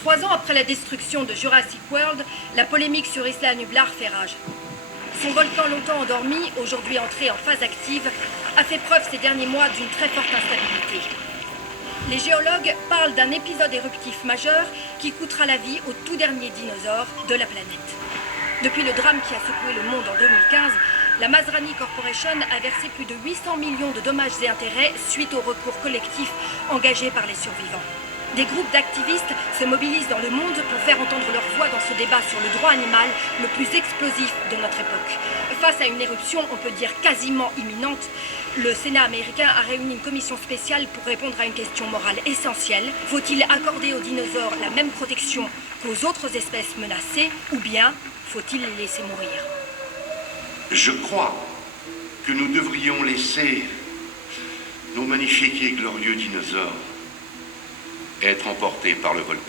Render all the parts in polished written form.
3 ans après la destruction de Jurassic World, la polémique sur Isla Nublar fait rage. Son volcan longtemps endormi, aujourd'hui entré en phase active, a fait preuve ces derniers mois d'une très forte instabilité. Les géologues parlent d'un épisode éruptif majeur qui coûtera la vie au tout dernier dinosaure de la planète. Depuis le drame qui a secoué le monde en 2015, la Masrani Corporation a versé plus de 800 millions de dommages et intérêts suite au recours collectif engagé par les survivants. Des groupes d'activistes se mobilisent dans le monde pour faire entendre leur voix dans ce débat sur le droit animal le plus explosif de notre époque. Face à une éruption, on peut dire quasiment imminente, le Sénat américain a réuni une commission spéciale pour répondre à une question morale essentielle. Faut-il accorder aux dinosaures la même protection qu'aux autres espèces menacées, ou bien faut-il les laisser mourir? Je crois que nous devrions laisser nos magnifiques et glorieux dinosaures être emportés par le volcan.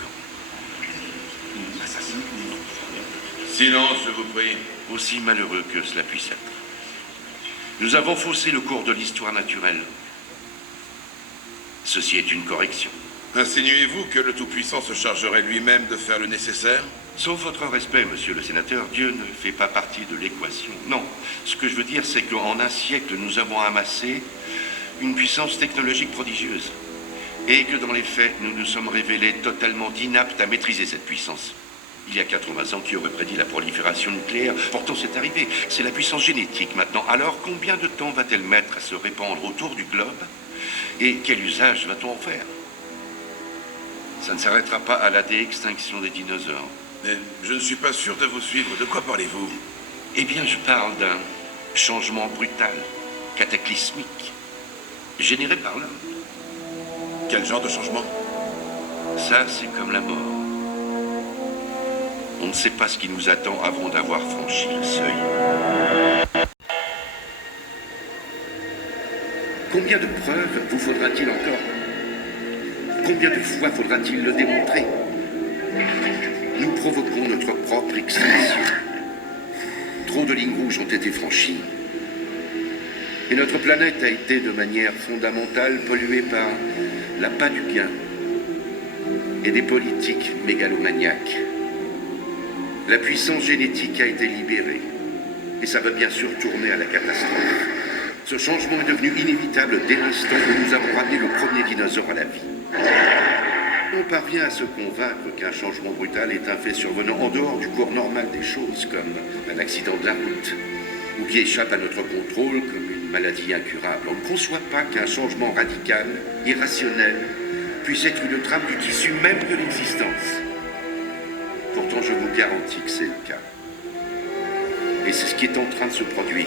Silence, je vous prie. Aussi malheureux que cela puisse être. Nous avons faussé le cours de l'histoire naturelle. Ceci est une correction. Insinuez-vous que le Tout-Puissant se chargerait lui-même de faire le nécessaire? Sauf votre respect, monsieur le sénateur, Dieu ne fait pas partie de l'équation. Non, ce que je veux dire, c'est qu'en un siècle, nous avons amassé une puissance technologique prodigieuse. Et que dans les faits, nous nous sommes révélés totalement inaptes à maîtriser cette puissance. Il y a 80 ans, qui aurait prédit la prolifération nucléaire? Pourtant, c'est arrivé. C'est la puissance génétique maintenant. Alors, combien de temps va-t-elle mettre à se répandre autour du globe? Et quel usage va-t-on en faire? Ça ne s'arrêtera pas à la déextinction des dinosaures. Mais je ne suis pas sûr de vous suivre. De quoi parlez-vous? Eh bien, je parle d'un changement brutal, cataclysmique, généré par l'homme. Quel genre de changement? Ça, c'est comme la mort. On ne sait pas ce qui nous attend avant d'avoir franchi le seuil. Combien de preuves vous faudra-t-il encore? Combien de fois faudra-t-il le démontrer? Nous provoquons notre propre extinction. Trop de lignes rouges ont été franchies. Et notre planète a été de manière fondamentale polluée par l'appât du gain et des politiques mégalomaniaques. La puissance génétique a été libérée et ça va bien sûr tourner à la catastrophe. Ce changement est devenu inévitable dès l'instant où nous avons ramené le premier dinosaure à la vie. On parvient à se convaincre qu'un changement brutal est un fait survenant en dehors du cours normal des choses, comme un accident de la route, ou qui échappe à notre contrôle comme une maladie incurable. On ne conçoit pas qu'un changement radical, irrationnel, puisse être une trame du tissu même de l'existence. Pourtant, je vous garantis que c'est le cas. Et c'est ce qui est en train de se produire.